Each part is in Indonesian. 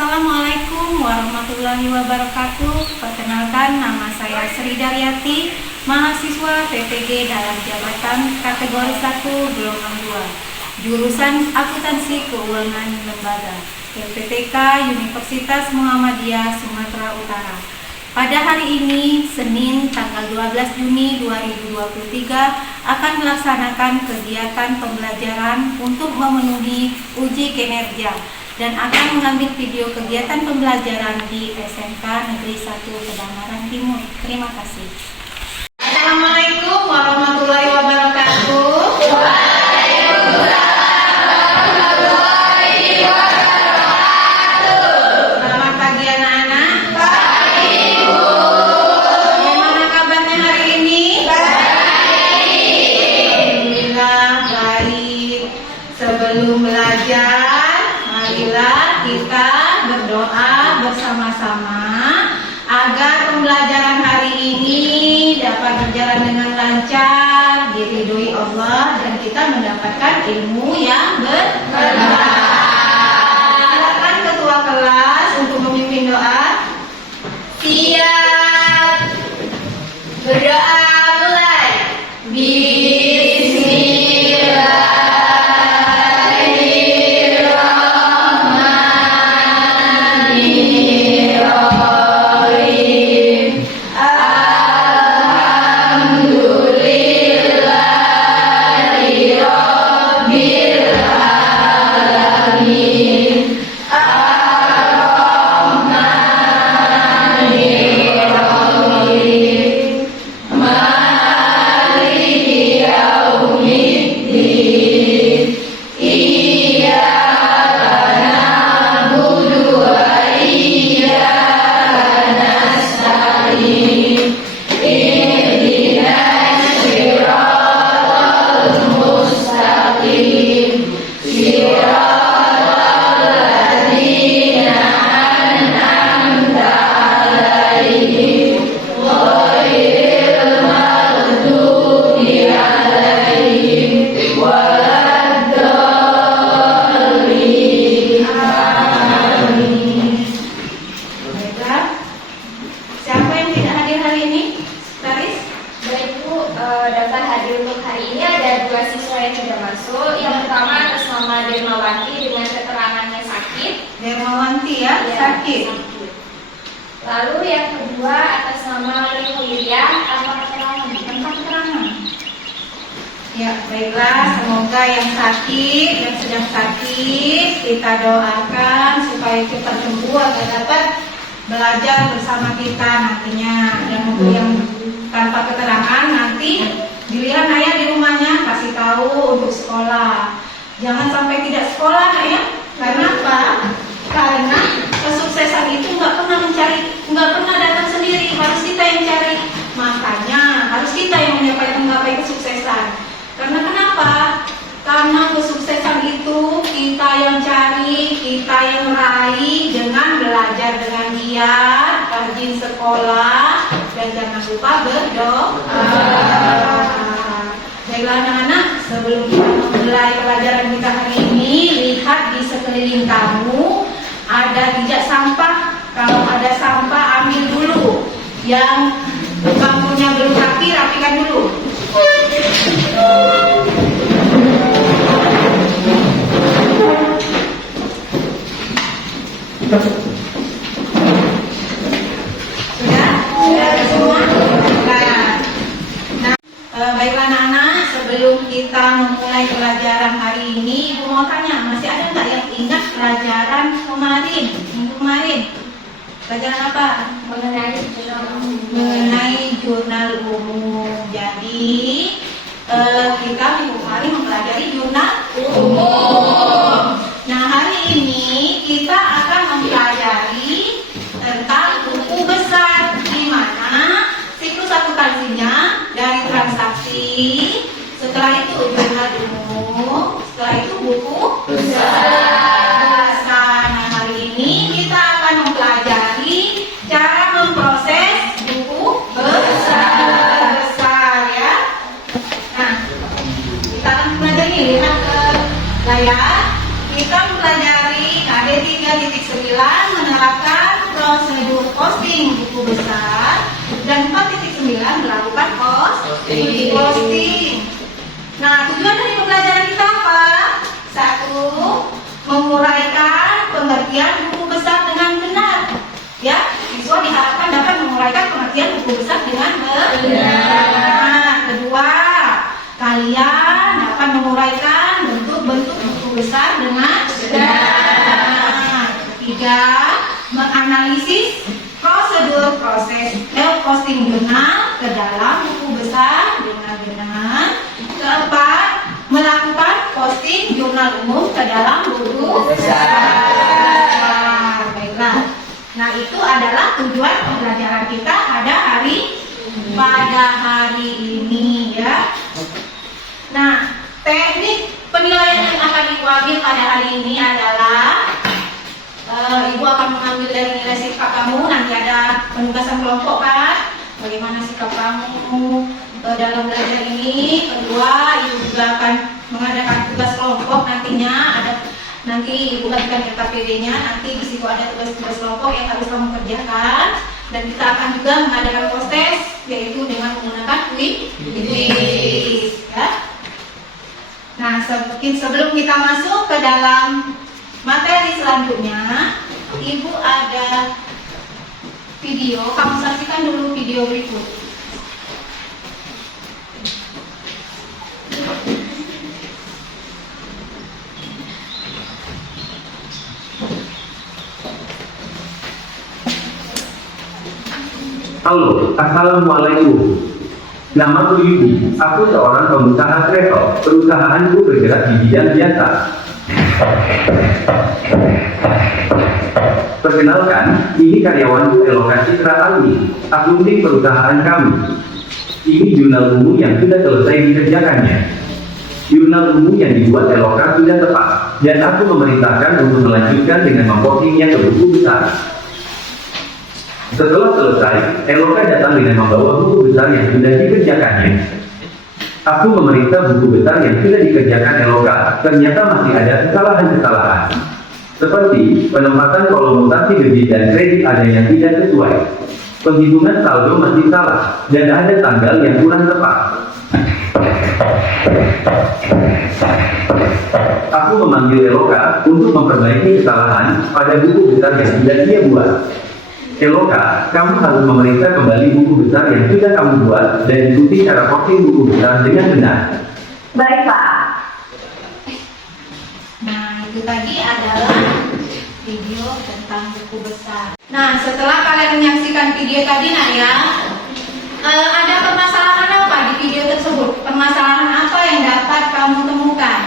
Assalamualaikum warahmatullahi wabarakatuh. Perkenalkan, nama saya Sri Daryati, mahasiswa PPG dalam jabatan kategori 1 gelombang 2, jurusan Akuntansi Keuangan Lembaga, LPTK Universitas Muhammadiyah Sumatera Utara. Pada hari ini, Senin tanggal 12 Juni 2023, akan melaksanakan kegiatan pembelajaran untuk memenuhi uji kinerja dan akan mengambil video kegiatan pembelajaran di SMK Negeri 1 Kedamaian Timur. Terima kasih. Assalamualaikum warahmatullahi wabarakatuh. Selamat pagi anak-anak. Pagi, Bu. Bagaimana kabarnya hari ini? Baik. Alhamdulillah baik. Sebelum belajar, marilah kita berdoa bersama-sama agar pembelajaran hari ini dapat berjalan dengan lancar, diridhoi Allah, dan kita mendapatkan ilmu yang bermanfaat. Silakan ketua kelas untuk memimpin doa. Siap. Berdoa mulai. Siapa yang tidak hadir hari ini? Taris? Baik Bu, daftar hadir untuk hari ini ada 2 siswa yang tidak masuk. Yang pertama atas nama Dermawanti dengan keterangannya sakit. Dermawanti ya, Iya, sakit. Lalu yang kedua atas nama Lilia tanpa keterangan. Tanpa keterangan. Ya, baiklah, semoga yang sakit, yang sedang sakit, kita doakan supaya cepat sembuh agar dapat belajar bersama kita nantinya. Dan untuk yang tanpa keterangan, nanti giliran ayah di rumahnya kasih tahu untuk sekolah. Jangan sampai tidak sekolah ya. Karena apa? Karena kesuksesan itu nggak pernah datang sendiri, harus kita yang cari. Makanya harus kita yang menggapai kesuksesan. Karena kenapa? Karena kesuksesan itu kita yang cari, kita yang meraih dengan belajar dengan giat, rajin sekolah, dan jangan lupa berdoa. Baiklah anak-anak, sebelum kita memulai pelajaran kita hari ini, lihat di sekeliling kamu ada jejak sampah. Kalau ada sampah ambil dulu. Yang bangkunya belum rapi, rapikan dulu. Sudah semua. Nah, baiklah anak-anak, sebelum kita memulai pelajaran hari ini, Ibu mau tanya, masih ada nggak yang ingat pelajaran kemarin, minggu kemarin? Pelajaran apa? Mengenai jurnal umum. Jadi kita minggu kemarin mempelajari jurnal umum. Nah, hari ini kita akan mempelajari tentang buku besar, di mana siklus akuntansinya dari transaksi, setelah itu jurnal umum, setelah itu buku besar. Nah, hari ini kita akan mempelajari cara memproses buku besar ya. Nah, kita akan pelajari, lihat ke layar. kita mempelajari KD 3.9 menerapkan prosedur posting buku besar dan 4.9 melakukan posting. Nah, tujuan dari pembelajaran kita apa? 1. Menguraikan pengertian buku besar dengan benar. Ya, siswa diharapkan dapat menguraikan pengertian buku besar dengan benar. 2. Kalian dapat menguraikan bentuk-bentuk buku besar dengan benar. 3. Menganalisis prosedur posting jurnal ke dalam buku besar dengan benar. 4. Melakukan posting jurnal umum ke dalam buku besar. Baiklah. Nah, itu adalah tujuan pembelajaran kita pada hari ini ya. Nah, teknik penilaian yang akan Ibu ambil pada hari ini adalah Ibu akan mengambil dari nilai sikap kamu. Nanti ada penugasan kelompok kan, bagaimana sikap kamu dalam belajar ini. Kedua, Ibu juga akan mengadakan tugas kelompok nantinya. Nanti Ibu bagikan KPD-nya. Nanti di situ ada tugas-tugas kelompok yang harus kamu kerjakan. Dan kita akan juga mengadakan proses, yaitu dengan menggunakan quiz. Ya. Nah, sebelum kita masuk ke dalam materi selanjutnya, Ibu ada video. Kamu saksikan dulu video berikut. Halo, Assalamualaikum. Namaku Yudi. Aku seorang pengusaha travel. Perusahaanku bergerak di bidang jasa. Perkenalkan, ini karyawanku Eloka Citra Alwi, akunting perusahaan kami. Ini jurnal umum yang sudah selesai dikerjakannya. Jurnal umum yang dibuat Eloka sudah tepat, dan aku memerintahkan untuk melanjutkan dengan mempostingnya ke buku besar. Setelah selesai, Eloka datang dengan membawa buku besar yang sudah dikerjakannya. Aku memeriksa buku besar yang sudah dikerjakan Eloka, ternyata masih ada kesalahan-kesalahan. Seperti, penempatan kolom mutasi debit dan kredit ada yang tidak sesuai. Penghitungan saldo masih salah, dan ada tanggal yang kurang tepat. Aku memanggil Eloka untuk memperbaiki kesalahan pada buku besar yang sudah dia buat. Eloka, kamu harus memeriksa kembali buku besar yang sudah kamu buat dan ikuti cara posting buku besar dengan benar. Baik, Pak. Nah, itu tadi adalah video tentang buku besar. Nah, setelah kalian menyaksikan video tadi, Nak ya, ada permasalahan apa di video tersebut? Permasalahan apa yang dapat kamu temukan?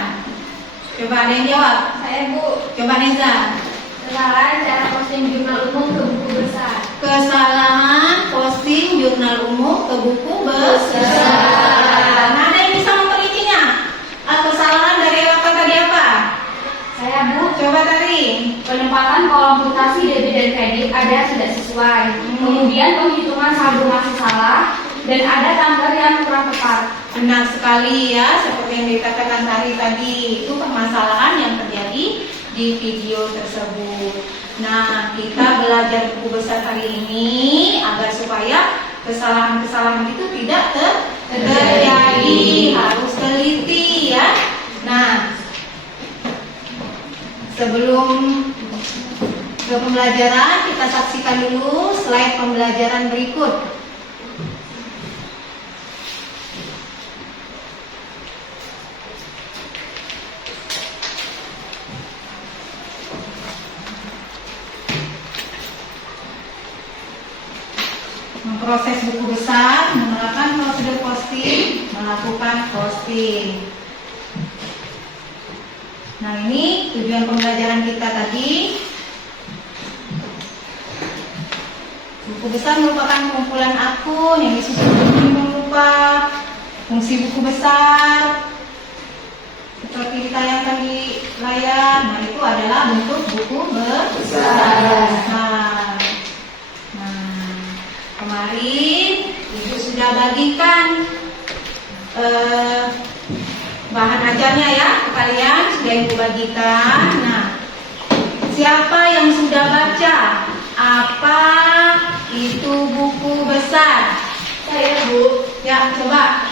Coba ada yang jawab. Saya, Bu. Coba Neza. Kesalahan cara posting jurnal umum ke buku besar. Kesalahan posting jurnal umum ke buku besar. Nah, ada yang bisa memperincinya? Kesalahan dari Eloka tadi apa? Saya, Bu. Coba tadi. Penempatan kolom mutasi debit dan kredit ada tidak sesuai. Kemudian penghitungan saldo masih salah dan ada tanggal yang kurang tepat. Benar sekali ya, seperti yang dikatakan tadi, itu permasalahan yang terjadi di video tersebut. Nah, kita belajar buku besar hari ini agar supaya kesalahan-kesalahan itu tidak terjadi, harus teliti ya. Nah, sebelum ke pembelajaran, kita saksikan dulu slide pembelajaran berikut. Memproses buku besar, menerapkan prosedur posting, melakukan posting. Nah, ini tujuan pembelajaran kita tadi. Buku besar merupakan kumpulan akun yang disusun dengan rupa fungsi buku besar seperti ditayangkan di layar. Nah, itu adalah bentuk buku besar. Kemarin Ibu sudah bagikan bahan ajarnya ya ke kalian, sudah Ibu bagikan. Siapa yang sudah baca? Apa itu buku besar? Saya, Bu. Ya, coba.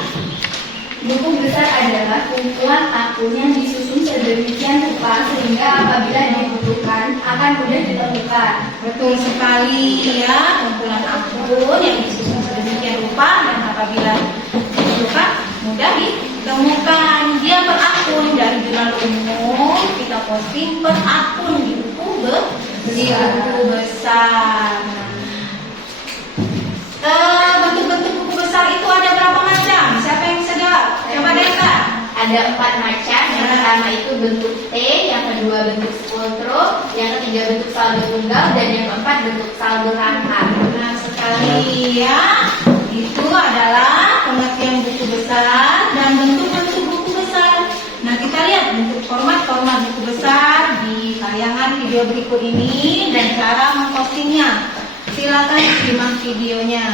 Buku besar adalah kumpulan akun yang disusun sedemikian rupa sehingga apabila dibutuhkan akan mudah ditemukan. Betul sekali ya, kumpulan akun yang disusun sedemikian rupa dan apabila dibutuhkan mudah ditemukan. Dia berakun dari jurnal umum, kita posting per akun di buku besar. Bentuk-bentuk buku besar itu ada berapa macam? Siapa yang bisa jawab? Coba Deka. Ada 4 macam. Yang pertama itu bentuk T, yang kedua bentuk skulptro, yang ketiga bentuk saldo tunggal, dan yang keempat bentuk saldo rangka. Benar sekali ya. Itu adalah pengertian buku besar dan bentuk-bentuk buku besar. Nah, kita lihat bentuk format-format buku besar di tayangan video berikut ini dan cara mempostingnya. Silakan simak videonya.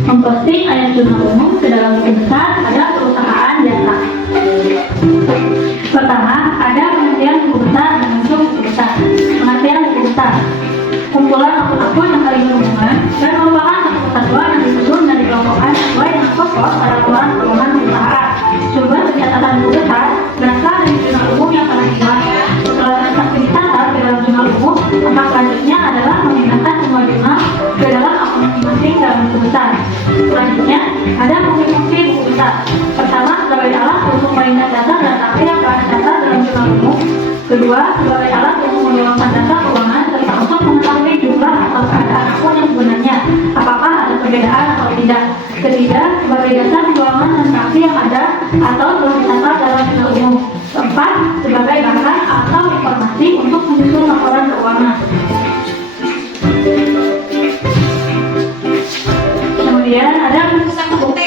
Memposting ayat jurnal umum ke dalam buku besar adalah perusahaan jasa. Pertama, ada pengertian buku besar dan bentuk buku besar. Pengertian buku besar: kumpulan akun-akun yang saling berhubungan dan merupakan satu kesatuan yang disusun dan dikelompokkan sesuai dengan pokok pada aturan keuangan perusahaan. Sumber pencatatan buku besar berasal dari jurnal umum yang pernah dibuat. Setelah transaksi dicatat di dalam jurnal umum, langkah selanjutnya adalah memindahkan semua jurnal ke dalam akun masing-masing dalam buku besar. Selanjutnya, ada fungsi-fungsi buku besar. Pertama, sebagai alat untuk mengingat data transaksi yang telah dicatat dalam jurnal umum. Kedua, sebagai alat untuk mengelola data keuangan serta untuk mengetahui jumlah atau keadaan akun yang sebenarnya, apakah ada perbedaan atau tidak. Ketiga, sebagai dasar keuangan transaksi yang ada atau telah dicatat dalam jurnal umum. Keempat, sebagai bahan atau informasi untuk menyusun laporan keuangan. Kemudian ada bentuk T.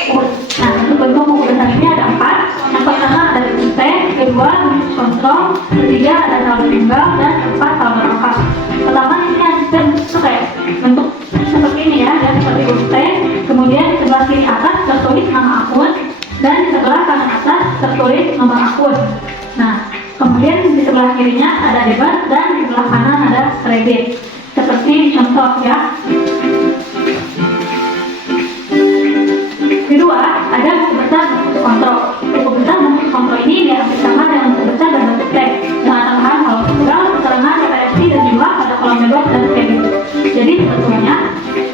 Nah, bentuk buku besar ini ada 4. Yang pertama ada bentuk T, kedua bentuk kontrol, ketiga ada saldo tunggal, dan keempat saldo rangka. Pertama ini ada bentuk T, bentuk seperti ini ya, dan seperti bentuk T. Kemudian di sebelah kiri atas tertulis nama akun, dan di sebelah kanan atas tertulis nomor akun. Nah, kemudian di sebelah kirinya ada debit dan di sebelah kanan ada kredit. Seperti contoh ya. Kedua, ada buku besar bentuk kontrol. Buku besar bentuk kontrol ini diambil sama dengan buku besar dan bentuk T. Dengan tambahan kolom tunggal, keterangan referensi dan jumlah pada kolom bebas dan kredit. Jadi sebetulnya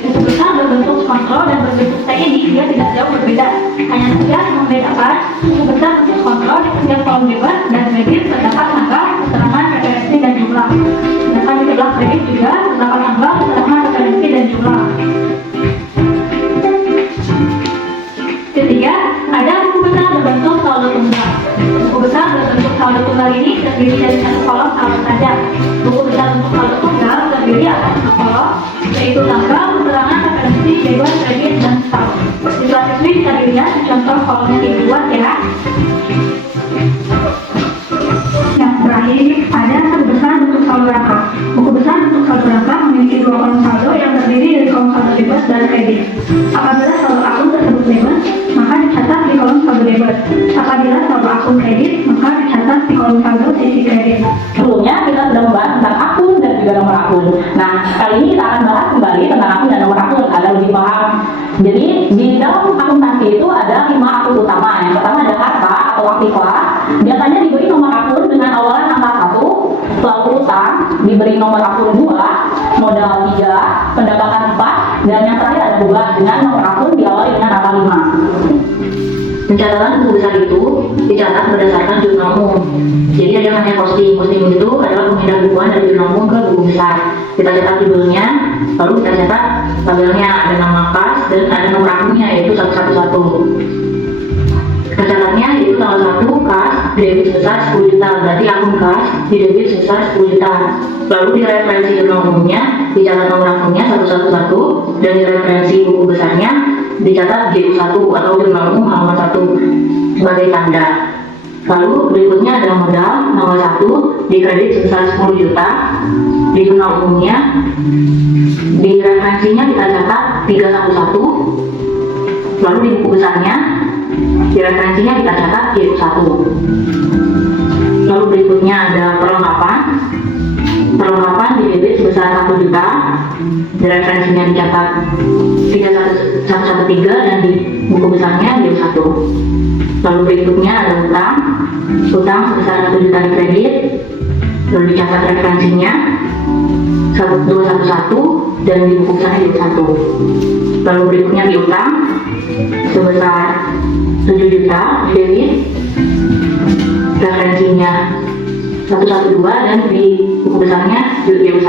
buku besar berbentuk kontrol dan berbentuk T ini dia tidak jauh berbeda. Hanya saja yang membedakan buku besar bentuk kontrol di setiap kolom bebas dan kredit terdapat tanggal, keterangan referensi dan jumlah. Sedangkan di sebelah kredit juga terdapat tanggal, keterangan referensi dan jumlah. Ketiga, ada buku besar berbentuk saldo tunggal. Buku besar berbentuk saldo tunggal ini terdiri dari satu kolom saldo saja. Buku besar bentuk saldo tunggal terdiri atas 1 kolom, yaitu tanggal, keterangan referensi, bebas, kredit, dan saldo. Di kelas ini bisa dilihat contoh kolomnya dibuat ya. Yang terakhir, ada buku besar bentuk saldo rangka. Buku besar bentuk saldo rangka memiliki 2 kolom saldo yang terdiri dari kolom saldo bebas dan kredit. Apabila saldo akun tersebut bebas, maka dicatat di kolom saldo debit. Apabila saldo akun kredit, maka dicatat di kolom saldo sisi kredit. Sebelumnya kita sudah membahas tentang akun dan juga nomor akun. Nah, kali ini kita akan bahas kembali tentang akun dan nomor akun agar lebih paham. Jadi di dalam akuntansi itu ada 5 akun utama. Yang pertama ada harta atau aktif kelas. Biasanya diberi nomor akun dengan awalan angka 1, lalu utang diberi nomor akun 2, modal 3, pendapatan 4, dan yang terakhir ada bulan dengan nomor akun diawali dengan angka 5. Pencatatan buku besar itu dicatat berdasarkan jurnal umum. Jadi ada namanya posting. Posting itu adalah pemindahan dari jurnal umum ke buku besar. Kita cetak judulnya, lalu kita cetak tabelnya, ada nama kas dan ada nomor akunnya yaitu 111. Tercatatnya yaitu tanggal 1 kas debit sebesar 10 juta, berarti akun kas di debit sebesar 10 juta. Lalu di referensi jurnal umumnya dicatat nomor akunnya 111 dan di referensi buku besarnya dicatat GU1 atau jurnal umum halaman 1 sebagai tanda. Lalu berikutnya ada modal nomor 1 di kredit sebesar 10 juta di jurnal umumnya. Di referensinya kita catat 311. Lalu di buku besarnya Di referensinya kita catat Y1. Lalu berikutnya ada perlengkapan. Perlengkapan di debit sebesar 1 juta. Di referensinya dicatat 3113 dan di buku besarnya Y1. Lalu berikutnya ada utang. Utang sebesar 1 juta di kredit. Lalu dicatat referensinya 211 dan di buku besarnya Y1. Lalu berikutnya piutang sebesar 7 juta di debit. Referensinya 112 dan di buku besarnya Y1.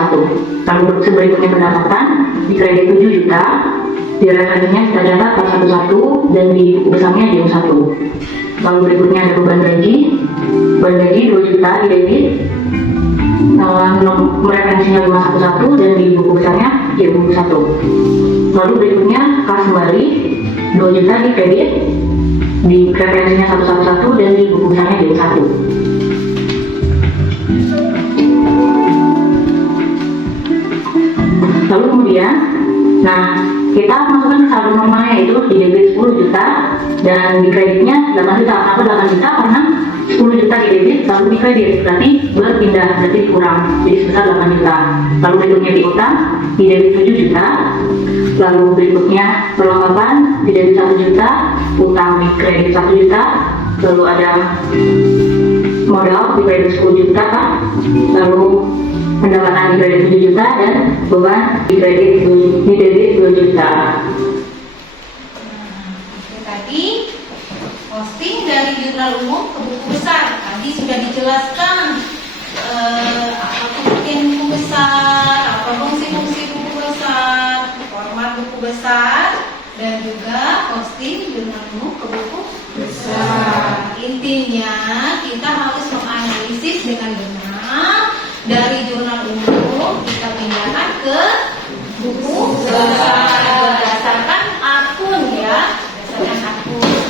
Lalu berikutnya pendapatan di kredit 7 juta, di referensinya kita catat 411 dan di buku besarnya Y1. Lalu berikutnya ada beban gaji 2 juta di debit, referensinya 511 dan di buku besarnya Y1. Lalu berikutnya kas kembali 2 juta di kredit, di referensinya 111 dan di buku besarnya Y1. Lalu kemudian, kita masukkan saldo normalnya itu di debit 10 juta dan di kreditnya 8 juta. Kenapa 8 juta? Karena 10 juta di debit lalu di kredit, berarti berpindah, berarti kurang, jadi sebesar 8 juta. Lalu berikutnya piutang di debit 7 juta. Lalu berikutnya perlengkapan di debit 1 juta, utang di kredit 1 juta. Lalu ada modal di kredit 10 juta, lalu pendapatan di kredit 7 juta dan beban di debit 2 juta. Itu tadi posting dari jurnal umum ke buku besar. Tadi sudah dijelaskan apa pengertian buku besar, apa fungsi-fungsi buku besar, format buku besar, dan juga posting jurnal umum ke buku besar. Intinya kita harus menganalisis dengan benar. Dari jurnal umum kita pindahkan ke buku besar berdasarkan akun ya, berdasarkan akun.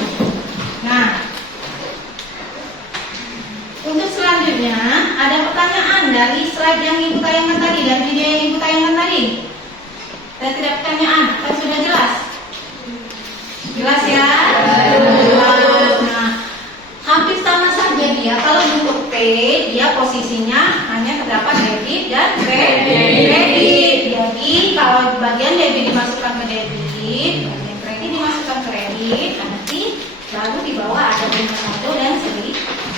Nah, untuk selanjutnya ada pertanyaan dari slide yang ibu tayangkan tadi, dari video yang ibu tayangkan tadi. Dan tidak pertanyaan, kan sudah jelas? Jelas ya? Jelas. Nah, hampir sama saja dia. Kalau bentuk P, dia posisinya hanya terdapat debit dan kredit. Jadi kalau bagian debit dimasukkan ke debit, bagian kredit dimasukkan ke kredit, nanti lalu di bawah ada bunga saldo dan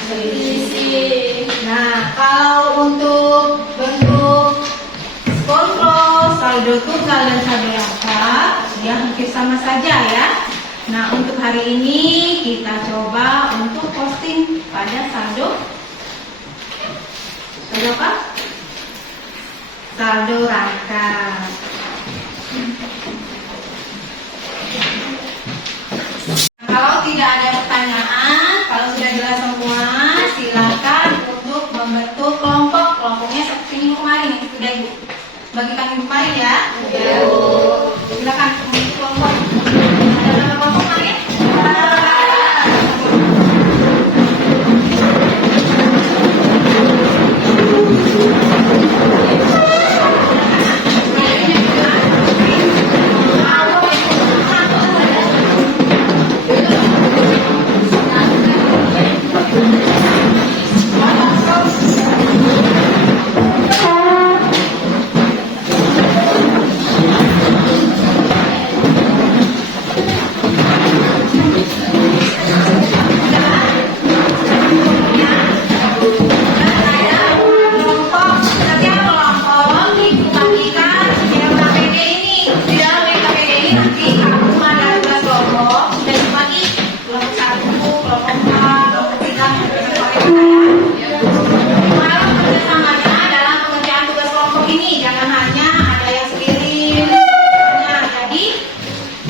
selisih. Nah, kalau untuk bentuk kontrol, saldo tunggal dan saldo lengkap, dia hampir sama saja ya. Nah, untuk hari ini kita coba untuk posting pada saldo apa? Saldo rangkap. Kalau tidak ada pertanyaan, kalau sudah jelas semua, silakan untuk membentuk kelompok. Kelompoknya seperti ini kemarin yang sudah ibu bagikan ibu kemarin ya. Silakan membentuk kelompok. Ada berapa kelompok kemarin?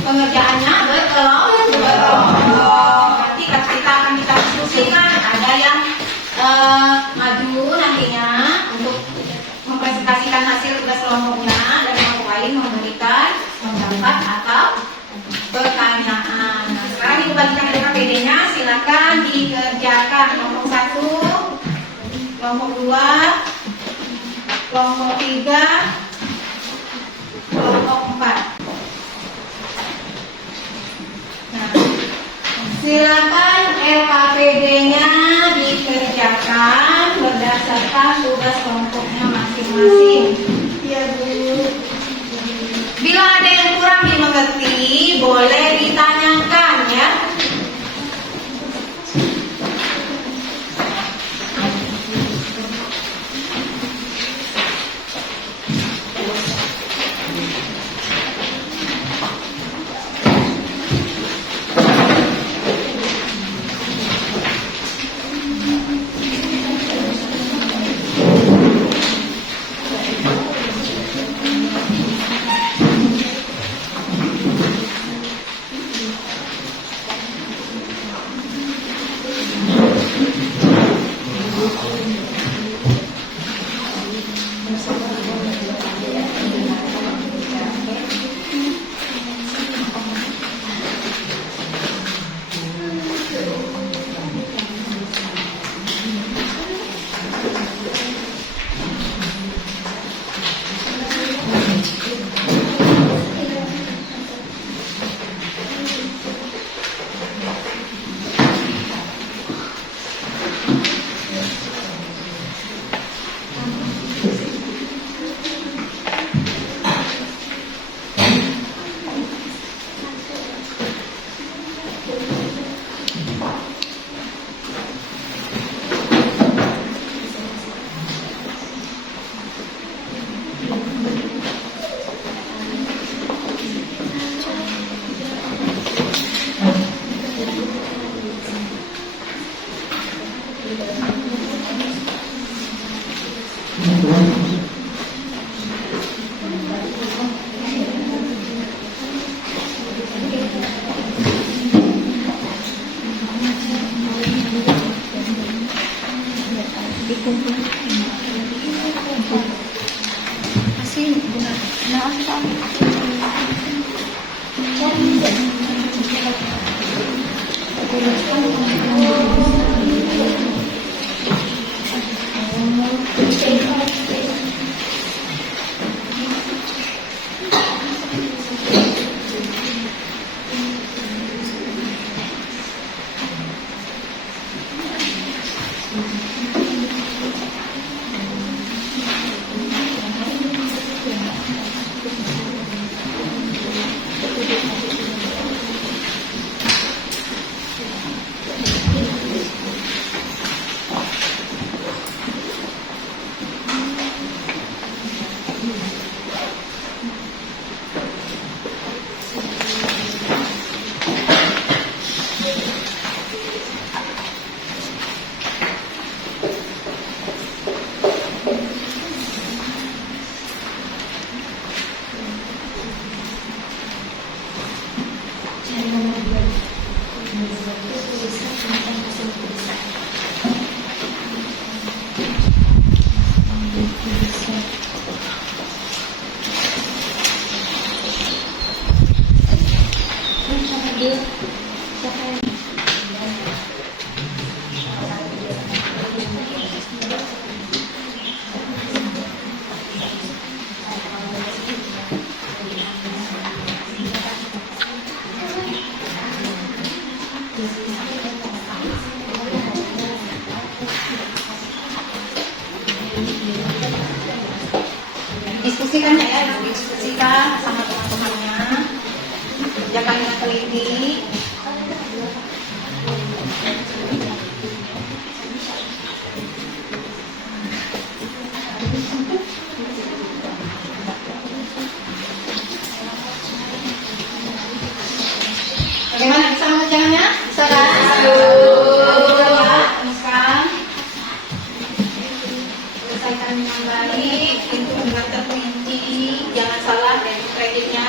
Pengerjaannya nanti kita akan diskusikan. Ada yang maju nantinya untuk mempresentasikan hasil tugas kelompoknya dan kelompok lain memberikan pendapat atau pertanyaan. Nah, sekarang ibu bagikan KPD-nya, silakan dikerjakan. Kelompok 1, kelompok 2, kelompok 3, kelompok 4. Nah, Silakan LKPD-nya dikerjakan berdasarkan tugas kelompoknya masing-masing. Iya, Bu. Bila ada yang kurang dimengerti, boleh ditanyakan ya. Diskusikan ya, diskusikan sama teman-temannya. Kerjakan dengan teliti. Bagaimana bisa mengerjakannya? Bisa kan? Teruskan. Selesaikan dengan baik, pintu dengan terkunci, jangan salah dari kreditnya.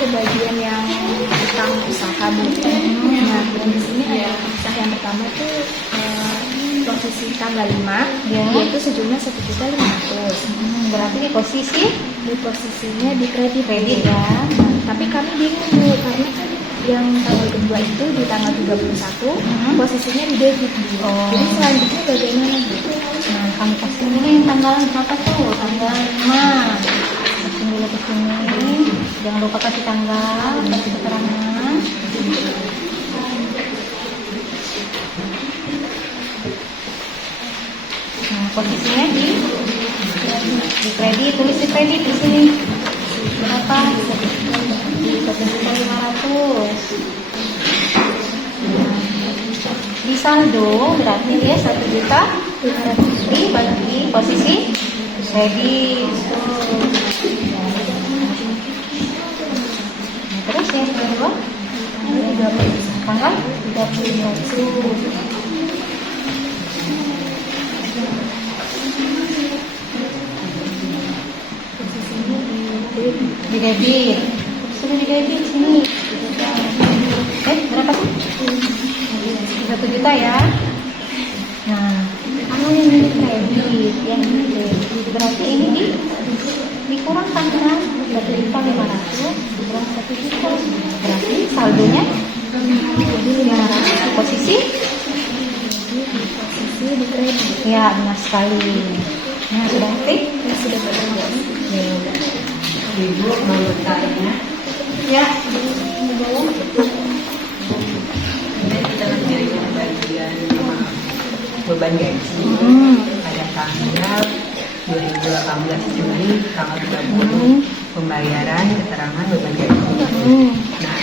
ke bagian yang tentang usaha Bu. Nah, yang di sini ada usaha yang pertama tuh posisi tanggal 5, Ya. yaitu sejumlah 1.500.000. Berarti di Posisinya di kredit kredit ya. Nah, tapi kami bingung Bu, karena kan yang tanggal kedua itu di tanggal 31 posisinya di debit Bu. Oh. Jadi selanjutnya bagaimana Bu? Nah, kamu kasih dulu yang tanggal berapa tuh? Tanggal 5. Kasih dulu ke sini. Jangan lupa kasih tanggal, kasih keterangan. Nah, posisinya di kredit, tulis di kredit di sini. Berapa? 1.500.000. Di saldo berarti dia 1.500.000 dibagi posisi kredit. Nah, terus yang kedua tanggal 31. Di debit. Sudah di debit sini. Berapa sih? 1 juta ya. Nah, kalau yang ini kredit, yang ini debit, berarti ini dikurangkan kan? 1.500.000 dikurang 1 juta. Berarti saldonya 500 di posisi di kredit. Ya, benar sekali. Nah, sudah klik? Sudah bekerja. Ibu mau bertanya, Ya. kita mencarikan bagian beban gaji pada tanggal 2018 Juli tanggal 30 pembayaran keterangan beban gaji. Nah,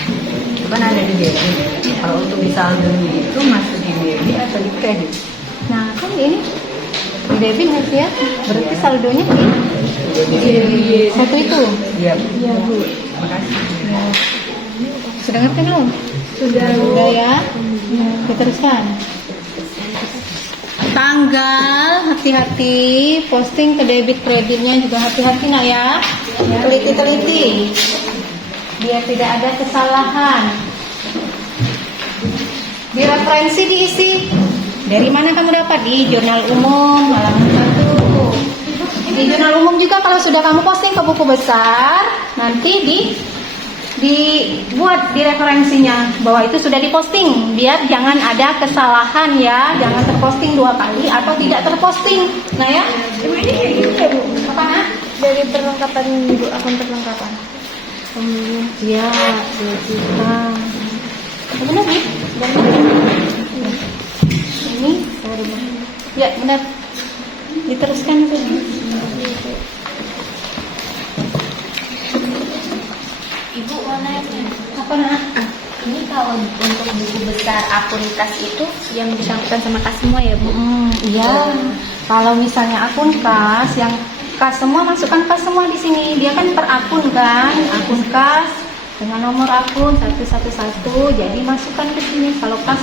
itu kan ada di debit. Kalau untuk di saldonya itu masuk di debit atau di kredit? Nah, kan ini di debit nanti ya. Berarti saldonya Di satu itu. Iya, Iya, Bu. makasih. Sudah ngerti belum? Sudah ya. Diteruskan. Tanggal hati-hati, posting ke debit kreditnya juga hati-hati nak ya. Teliti-teliti. Biar tidak ada kesalahan. Di referensi diisi. Dari mana kamu dapat? Di jurnal umum halaman 1. Di jurnal umum juga kalau sudah kamu posting ke buku besar, nanti dibuat di referensinya bahwa itu sudah diposting, biar jangan ada kesalahan ya, jangan terposting 2 kali atau tidak terposting. Nah ya, Ibu ini kayak gitu ya Bu? apa nak? Dari perlengkapan Ibu, akun perlengkapan. Ya, 2 juta. Benar nih? Ini, ya benar. Diteruskan itu. Ibu mau nanya, Apa nak? ini kalau untuk buku besar akun kas itu yang bersangkutan sama kas semua ya Bu? Iya. Kalau misalnya akun kas, yang kas semua masukkan kas semua di sini. Dia kan per akun kan, akun kas dengan nomor akun 111. Jadi masukkan ke sini. Kalau kas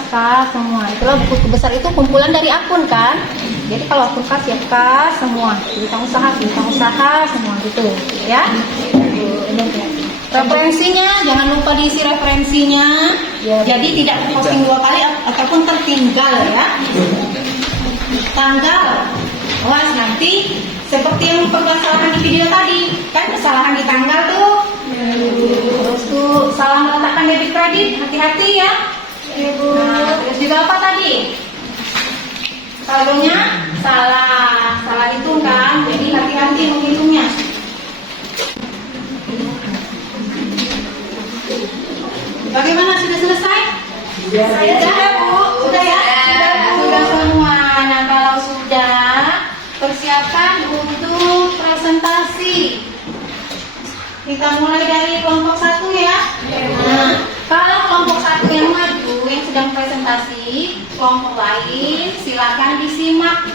semua. Itulah buku besar itu kumpulan dari akun kan. Jadi kalau akun kas ya kas semua. Piutang usaha semua gitu ya. Referensinya jangan lupa diisi referensinya. Jadi tidak terposting 2 kali ataupun tertinggal ya. Tanggal, awas nanti seperti yang permasalahan di video tadi, kan kesalahan di tanggal tuh. Terus tuh salah meletakkan debit kredit, hati-hati ya. Nah, terus juga apa tadi? Saldonya salah hitung kan, jadi hati-hati menghitungnya. Bagaimana, sudah selesai? Sudah Bu, sudah ya? Sudah semua. Nah, kalau sudah, persiapkan untuk presentasi. Kita mulai dari kelompok 1 ya. Nah, kalau kelompok 1 yang maju, yang sedang presentasi, kelompok lain silakan disimak.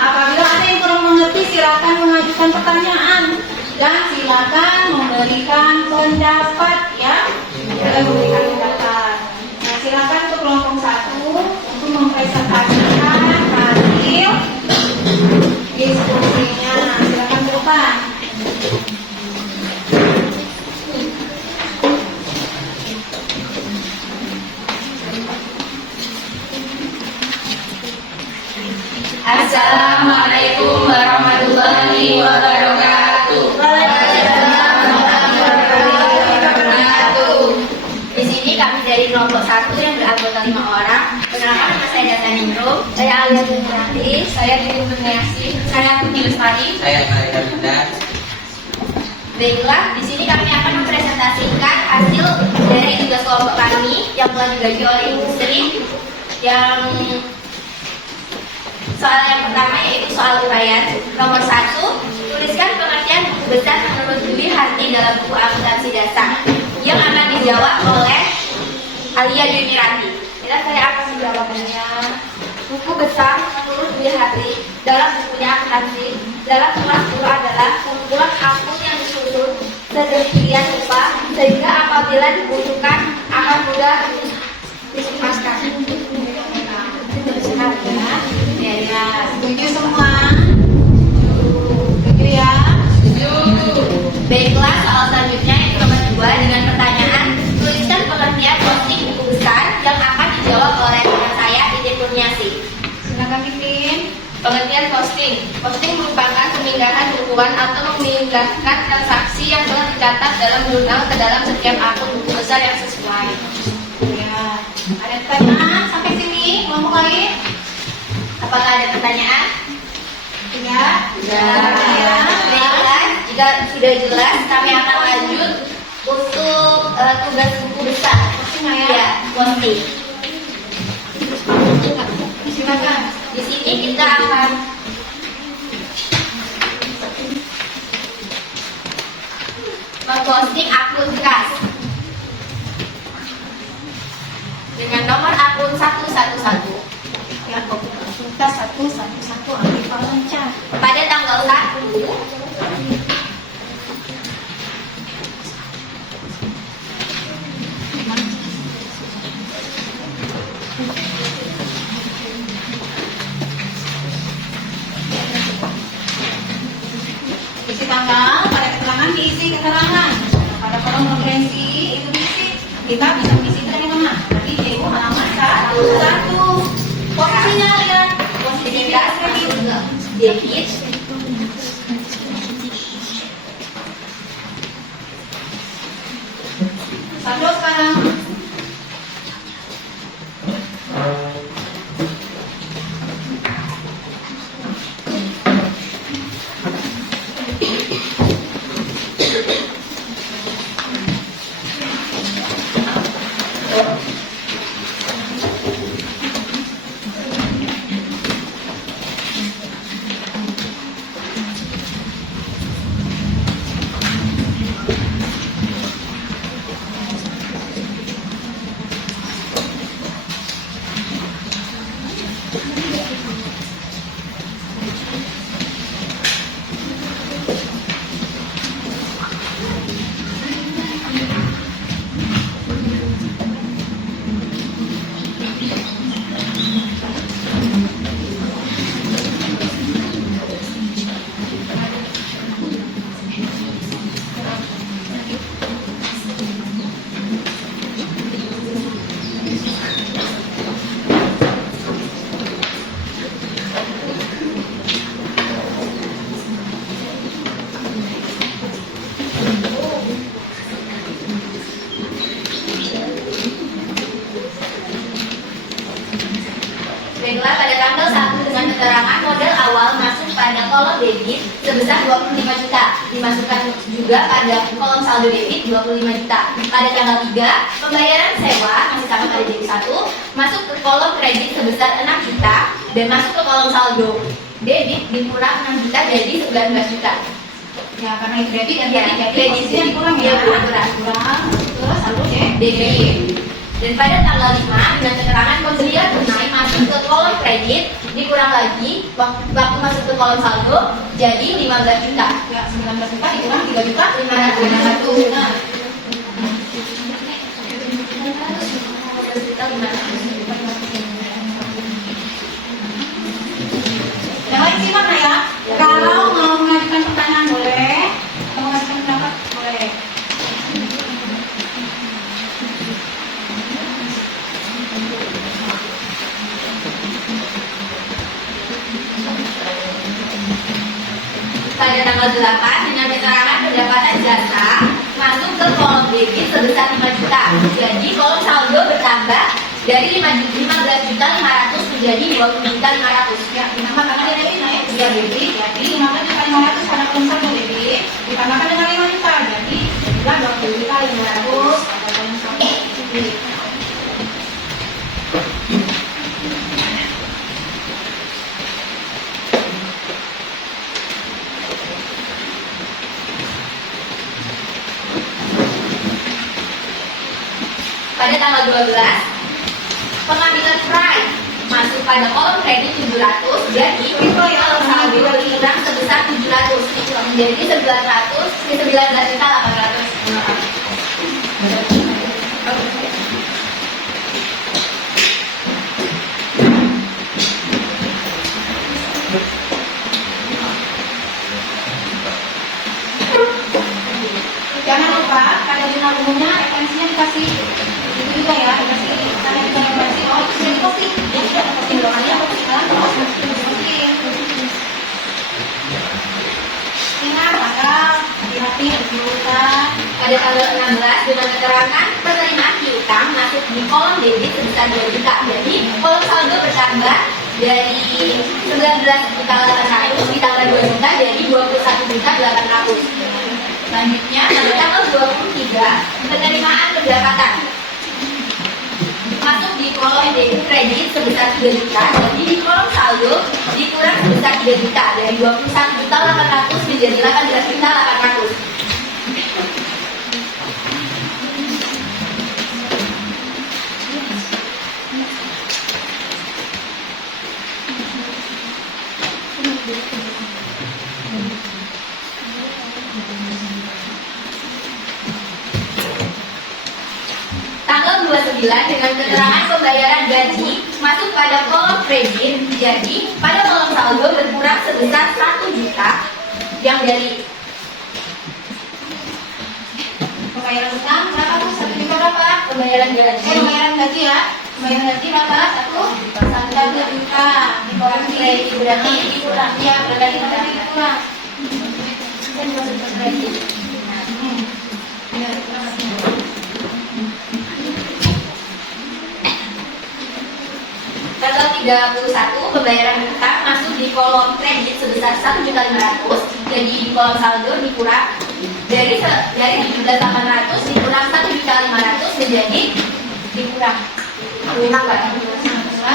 Apabila ada yang kurang mengerti, silakan mengajukan pertanyaan dan silakan memberikan pendapat ya. Memberikan pendapat. Nah, silakan untuk kelompok 1 untuk mempresentasikan hasil diskusinya. Silakan ke depan. Assalamualaikum warahmatullahi wabarakatuh. Di sini kami dari kelompok 1 yang beranggota 5 orang. Perkenalkan, nama saya Data Ningrum. Saya Alia Bunurati. Saya Dini Kurniasi. Saya Putri Lestari. Saya Maria Linda. Baiklah, di sini kami akan mempresentasikan hasil dari tugas kelompok kami yang telah dibagi oleh Ibu Sri. Yang soal yang pertama yaitu soal uraian. Nomor 1, tuliskan pengertian buku besar menurut Dwi Harti dalam buku akuntansi dasar. Yang akan dijawab oleh Alia Dunirati. Saya akan menjawabnya. Buku besar menurut Dwi Harti dalam bukunya akuntansi dalam kelas 10 adalah kumpulan akun yang disusun sedemikian rupa sehingga apabila dibutuhkan akan mudah disumaskan. Ya, setuju semua? Setuju ya? Baiklah, soal selanjutnya yang nomor 2 dengan pertanyaan tuliskan pengertian posting buku besar yang akan dijawab oleh rekan saya Titin Kurniasi. Silakan Titin. Pengertian posting. Posting merupakan peminggahan bukuan atau memindahkan transaksi yang telah dicatat dalam jurnal ke dalam setiap akun buku besar yang sesuai. Ya, ada pertanyaan sampai sini? Mau mulai? Apakah ada pertanyaan? Ya. Ya. Baiklah, jika sudah jelas kami akan lanjut untuk tugas buku besar. Posting ya? Ya, posting. Silakan. Di sini kita akan memposting akun kas dengan nomor akun 111 Ya, kita 111 ambil lancar. pada tanggal 1 Isi tanggal, pada keterangan diisi keterangan. Pada kolom referensi itu diisi. Kita bisa mengisi dari mana? Tadi yaitu halaman 111. Posisinya lihat. Posisi debit saldo sekarang. Baiklah, pada tanggal 1 dengan keterangan modal awal masuk pada kolom debit sebesar 25 juta. Dimasukkan juga pada kolom saldo debit 25 juta. Pada tanggal 3, pembayaran sewa masih sama pada debit 1, masuk ke kolom kredit sebesar 6 juta dan masuk ke kolom saldo debit dikurang 6 juta jadi 19 juta. Ya, karena itu debit dan Ya, kreditnya dikurang ya. Kurang. Terus saldo debit. Dan pada tanggal 5 dengan keterangan pembelian tunai masuk ke kolom kredit dikurang lagi waktu masuk ke kolom saldo jadi 15 juta. Ya, 19 juta dikurang 3 juta 500. Nah, yang lain simak ya. Kalau mau mengajukan pertanyaan boleh, atau mengajukan pendapat boleh. pada tanggal 8 dengan keterangan pendapatan jasa masuk ke kolom debit sebesar 5 juta. Jadi kolom saldo bertambah dari 15.500 menjadi 20.500. Ya, ditambahkan dengan debit naik 3 debit, jadi 15.500 pada kolom saldo debit ditambahkan dengan 5 juta, jadi jadilah 20.500 pada kolom saldo debit. Pada tanggal 12, pengambilan prime masuk pada kolom kredit 700, jadi kolom saldo berkurang sebesar 700 menjadi 19.800. Jangan lupa pada jurnal umumnya referensinya dikasih itu juga ya, dikasih karena kita referensi terus jadi posting ya, tidak posting doanya posting kan posting. Ingat tanggal hati-hati berurutan. Pada tanggal 16 dengan keterangan penerimaan piutang masuk di kolom debit sebesar 2 juta. Jadi kolom saldo bertambah dari 19.800 ditambah 2 juta jadi 21.800. Selanjutnya pada tanggal 23 penerimaan pendapatan masuk di kolom debit kredit sebesar 3 juta. Jadi di kolom saldo dikurang sebesar 3 juta dari 21.800 menjadi 18.800. Tanggal 29 dengan keterangan pembayaran gaji masuk pada kolom kredit, jadi pada kolom saldo berkurang sebesar 1 juta yang dari Pembayaran utang berapa tuh? 1 juta berapa? pembayaran gaji Pembayaran gaji ya. Pembayaran gaji berapa? 1 juta. Di kolom kredit berarti dikurang. Iya, berarti dikurang. dan masuk ke kredit. Ya, dikurang. Tanggal 31 pembayaran utang masuk di kolom kredit sebesar 1.500.000. Jadi di kolom saldo dikurang dari 17.800 dikurang 1.500.000 menjadi dikurang Kurang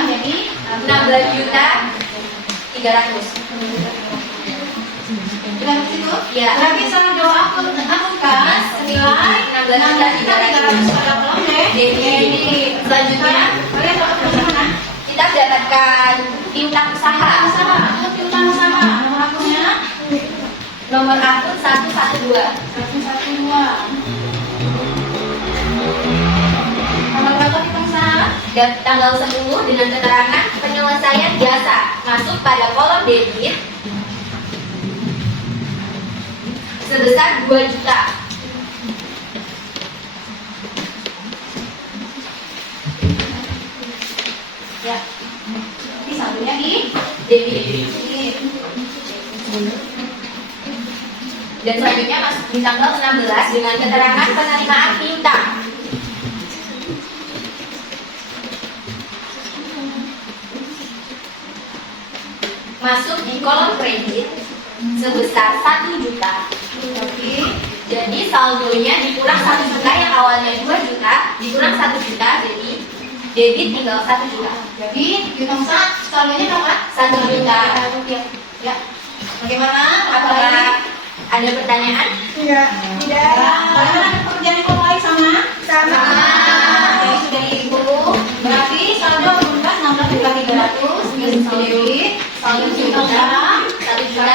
jadi 16.300.000. sudah begitu? Ya. Berarti saldo akuntan senilai 16.300 pada kolom Jadi selanjutnya kalian dapat bagaimana? kita mendapatkan piutang usaha. Piutang usaha. Nomor akunnya Nomor akun 112. 112. Tanggal berapa piutang usaha? Dan tanggal 10 dengan keterangan penyelesaian jasa masuk pada kolom debit sebesar 2 juta. Ya. Ini saldonya di Debit. Dan selanjutnya masuk di tanggal 16 dengan keterangan penerimaan piutang. Masuk di kolom kredit sebesar 1 juta. Jadi saldonya dikurang 1 juta yang awalnya 2 juta dikurang 1 juta, jadi debit tinggal 1 juta. Jadi piutang usaha saldonya berapa? 1 juta. Rupiah. Ya. Bagaimana? Apakah ada pertanyaan? Tidak. Bagaimana pekerjaan yang lain sama? Sama. Jadi sudah ibu. Berarti saldo berubah 16.300 minus saldo debit. Saldo piutang usaha 1 juta.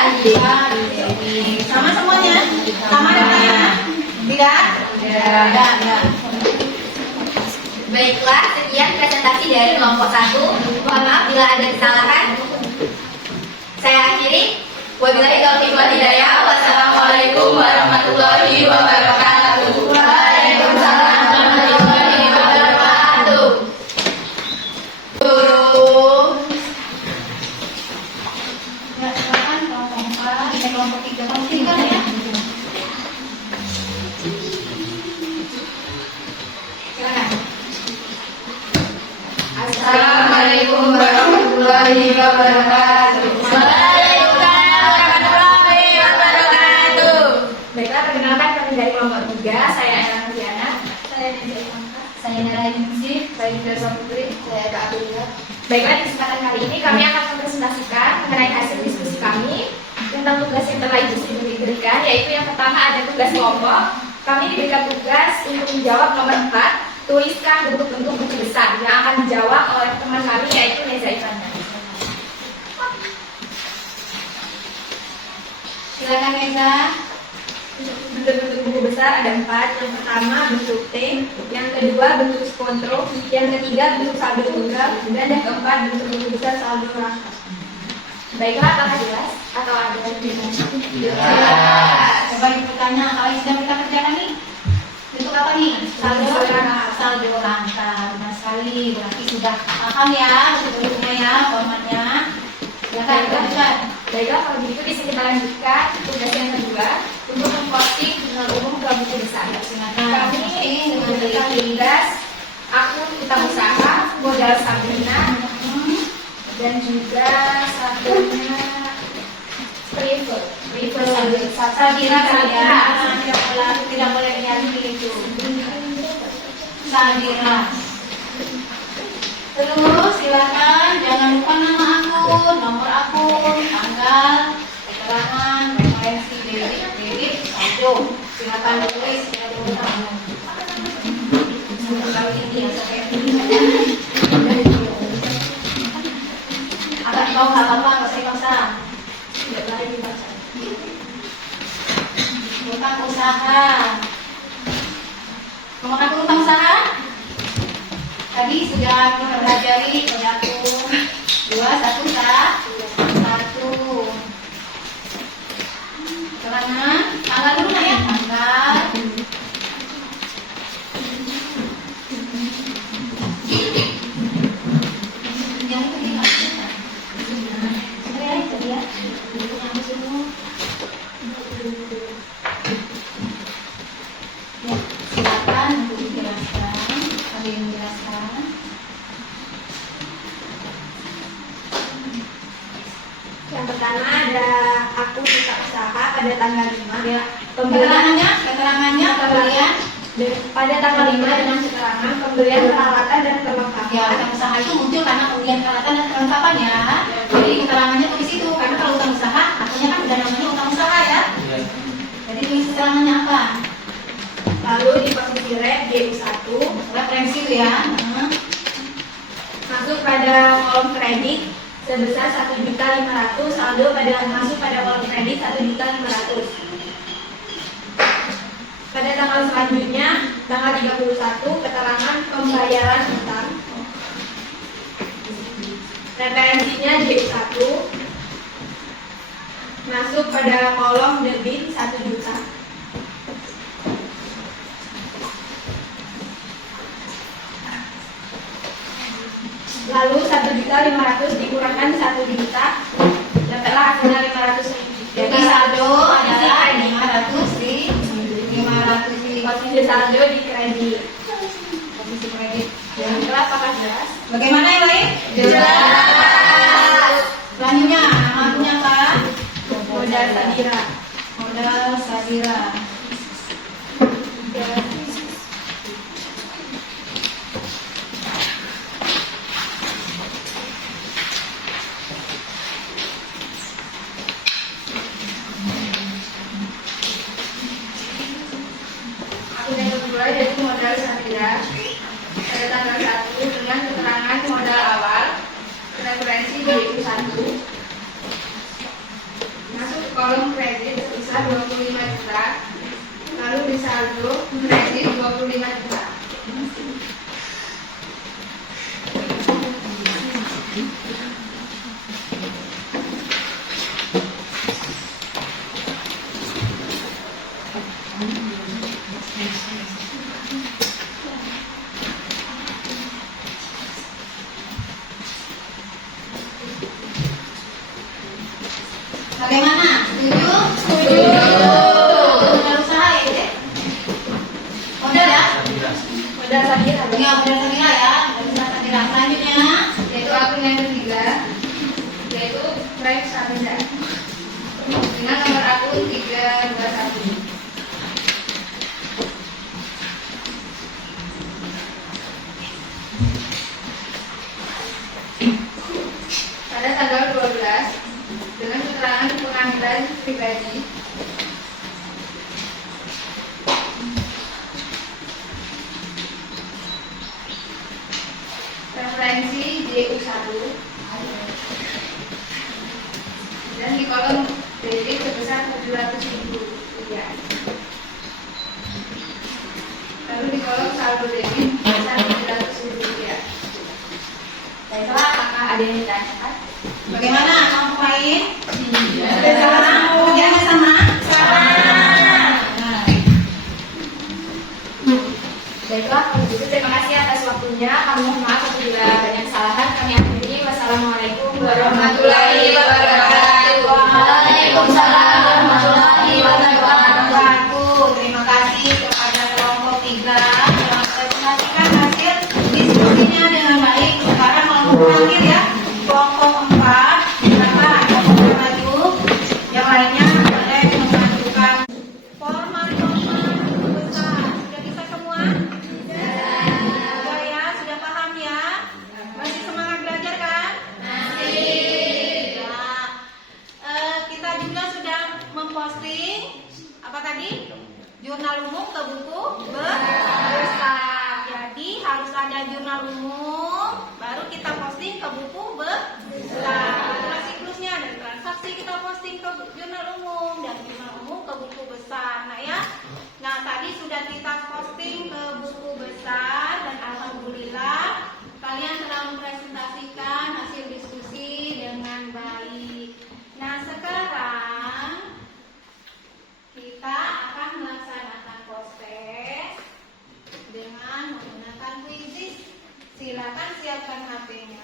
sama semuanya. Sama datanya? Tidak. Tidak. Baiklah, sekian presentasi dari kelompok 1. Mohon maaf bila ada kesalahan. Saya akhiri. Wabillahi taufiq wal hidayah. Wassalamualaikum warahmatullahi wabarakatuh. Waalaikumsalam warahmatullahi wabarakatuh. Ya, silakan kelompok 4, kelompok 3. warahmatullahi wabarakatuh. Waalaikumsalam warahmatullahi wabarakatuh. Baiklah, perkenalkan kami dari kelompok 3. Saya Ella Nurdiana. Saya Nisa Ivanka. Saya Nara Yunisi. Saya Jasa Putri. Saya Kak Abdullah. Baiklah, di kesempatan kali ini kami akan mempresentasikan mengenai hasil diskusi kami tentang tugas yang telah Ibu Sri diberikan, yaitu yang pertama ada tugas kelompok. Kami diberikan tugas untuk menjawab nomor 4, tuliskan bentuk-bentuk buku besar yang akan dijawab oleh teman kami, yaitu Neza Ivana. Silakan Neza. Bentuk-bentuk buku besar ada 4. Yang pertama bentuk T, yang kedua bentuk skontro, yang ketiga bentuk saldo tunggal, dan yang keempat bentuk buku besar saldo rangka. Baiklah, apakah jelas atau ada pertanyaan? Coba Ibu tanya, kalau yang sedang kita kerjakan nih, bentuk apa nih? Saldo rangka. Benar sekali, berarti sudah paham ya bentuknya ya, formatnya. Silakan, lanjutkan. Baiklah, kalau begitu bisa kita lanjutkan tugas yang kedua untuk memposting jurnal umum ke buku besar. Kami memberikan tugas akun utang usaha, modal Sabrina, dan juga satunya Sabira tidak boleh nyanyi itu. Sabira. Terus silakan jangan lupa nama akun, nomor akun, tanggal, keterangan, referensi debit, saldo. Silakan tulis ya dulu kamu. Agak tahu nggak apa-apa, nggak usah dipaksa. Tidak boleh dibaca. Utang usaha. Nomor akun utang usaha? Tadi sudah mempelajari pada akun 2, 1, 1. Keterangan, tanggal dulu ya, tanggal. Yang itu dia. Sebenarnya itu dia. Yang semua. Ya, silakan untuk dijelaskan. Ada yang menjelaskan. Yang pertama ada akun buka usaha pada tanggal 5. Ya. Pembelian Keterangannya pembelian. pada tanggal 5 dengan keterangan pembelian peralatan dan Ya, perlengkapan. utang usaha itu muncul karena pembelian peralatan dan perlengkapannya. Jadi keterangannya tulis itu karena kalau utang usaha, akhirnya kan udah namanya utang usaha ya. Jadi tulis keterangannya apa? Lalu di posisi red GU1 Referensi itu ya. masuk pada kolom kredit sebesar 1.500.000, saldo masuk pada kolom kredit 1.500.000. Pada tanggal selanjutnya, tanggal 31, keterangan pembayaran utang. Referensinya J1, masuk pada kolom debit 1 juta. Lalu 1.500.000 dikurangkan 1 juta, dapatlah hasilnya 500.000. Jadi saldo adalah 500 di posisi saldo di kredit. posisi kredit. Baiklah, apakah jelas? Bagaimana yang lain? Jelas. Selanjutnya nama akunnya apa? Modal Sabira. Modal Sabira. Akun yang kedua yaitu modal Sabira. Pada tanggal 1 dengan keterangan modal awal, referensi GU1, masuk ke kolom kredit sebesar 25 juta, lalu di saldo kredit 25 juta. Bagaimana? Setuju? Setuju. Modal usaha ya, Dek? Modal ya? Modal Sabira. Ya, modal Sabira ya. Modal usaha Sabira. Selanjutnya, Yaitu akun yang ketiga, 3, 2, 1. Pada tanggal 12, dengan keterangan pengambilan pribadi, referensi JU1 dan di kolom debit sebesar 700.000 rupiah. Lalu di kolom saldo debit sebesar 700.000 rupiah. Baiklah, apakah ada yang ditanyakan? Bagaimana kamu main? Sudah sama? Kerjanya sama? Nah, Baiklah, kalau begitu terima kasih atas waktunya. Kami mohon maaf apabila banyak kesalahan. Kami akhiri. Wassalamualaikum warahmatullahi wabarakatuh. Waalaikumsalam warahmatullahi wabarakatuh. Terima kasih kepada kelompok 3 yang presentasikan hasil diskusinya dengan baik. Sekarang kelompok terakhir ya, kelompok 4. Silakan kelompok maju. Yang lainnya boleh mengajukan format besar. Sudah bisa semua? Sudah ya, sudah paham ya? Masih semangat belajar kan? Masih. Kita juga sudah memposting apa tadi? Jurnal umum ke buku besar. Jadi harus ada jurnal umum, baru kita posting ke buku besar. Itulah siklusnya, dari transaksi kita posting ke jurnal umum, dan jurnal umum ke buku besar. Nah ya, nah tadi sudah kita posting ke buku besar dan alhamdulillah kalian telah mempresentasikan hasil diskusi dengan baik. Nah sekarang kita akan melaksanakan proses dengan menggunakan quizzes. Silakan siapkan HP-nya.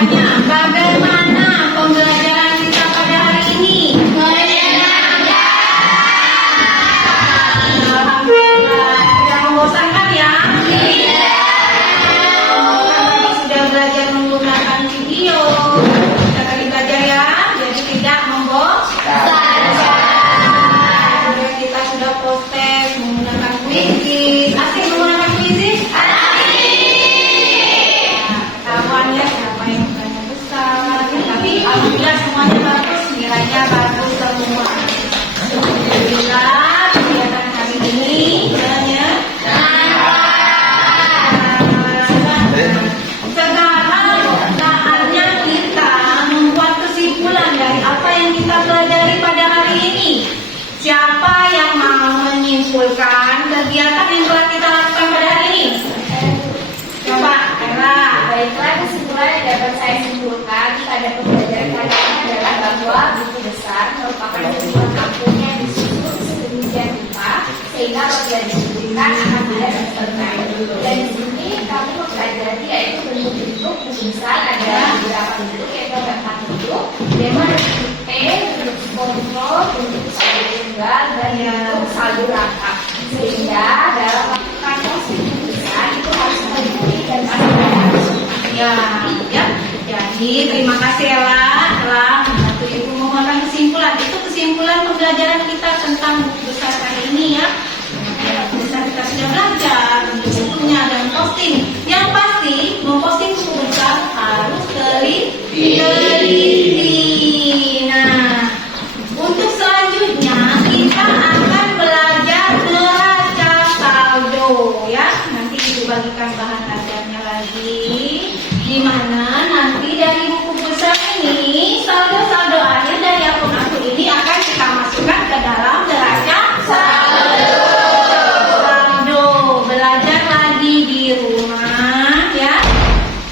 bertanya, bagaimana pembelajaran kita pada hari ini? Alhamdulillah. Tidak membosankan ya? Tidak. Kami sudah belajar menggunakan video. Kita tadi belajar ya, jadi tidak membosankan. Kita sudah proses menggunakan kuisis. Asik menggunakan kuisis? Ketahuannya siapa yang nilainya besar. Tapi alhamdulillah semuanya bagus, nilainya bagus semua. Alhamdulillah kegiatan hari ini sekarang saatnya kita membuat kesimpulan dari apa yang kita pelajari pada hari ini. Siapa yang mau menyimpulkan kegiatan yang telah kita lakukan pada hari ini? Coba, Era. Baiklah, kesimpulan yang dapat saya simpulkan pada pembelajaran kali ini adalah bahwa buku besar merupakan sebuah kampung yang disusun sedemikian rupa sehingga apabila diberikan akan mudah tersertai. Dan di sini kami mempelajari yaitu bentuk-bentuk buku besar ada beberapa bentuk yaitu ada 4 bentuk, tema bentuk P, bentuk kontrol, bentuk saldo tunggal, dan bentuk saldo rangkap. Sehingga dalam melakukan posisi buku besar itu harus terbukti dan pasti Ya. Jadi terima kasih Ella telah membantu Ibu memuatkan kesimpulan. Itu kesimpulan pembelajaran kita tentang buku besar kali ini ya. Buku besar kita sudah belajar bentuk bukunya dan posting. Yang pasti memposting buku besar harus teliti. Nah, untuk selanjutnya kita akan belajar neraca saldo ya. Nanti Ibu bagikan bahan ajarnya lagi. Di mana nanti dari buku besar ini saldo-saldo akhir dari akun-akun ini akan kita masukkan ke dalam neraca saldo. Belajar lagi di rumah ya,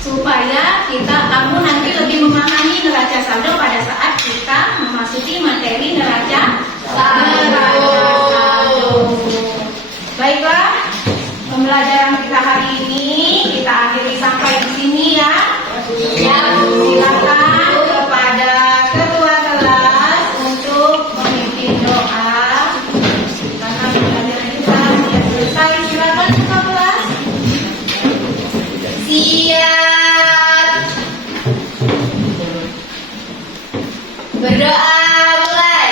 supaya kamu nanti lebih memahami neraca saldo pada saat kita memasuki materi neraca saldo. Baiklah, pembelajaran kita hari ini kita akhiri sampai di sini ya. Silakan kepada ketua kelas untuk memimpin doa. Karena pembelajaran kita sudah selesai. Silakan ketua kelas. Siap. Berdoa mulai.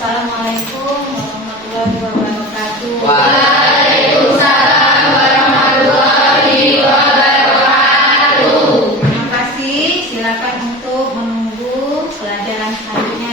Assalamualaikum warahmatullahi wabarakatuh. Waalaikumsalam warahmatullahi wabarakatuh. Terima kasih. Silakan untuk menunggu pelajaran selanjutnya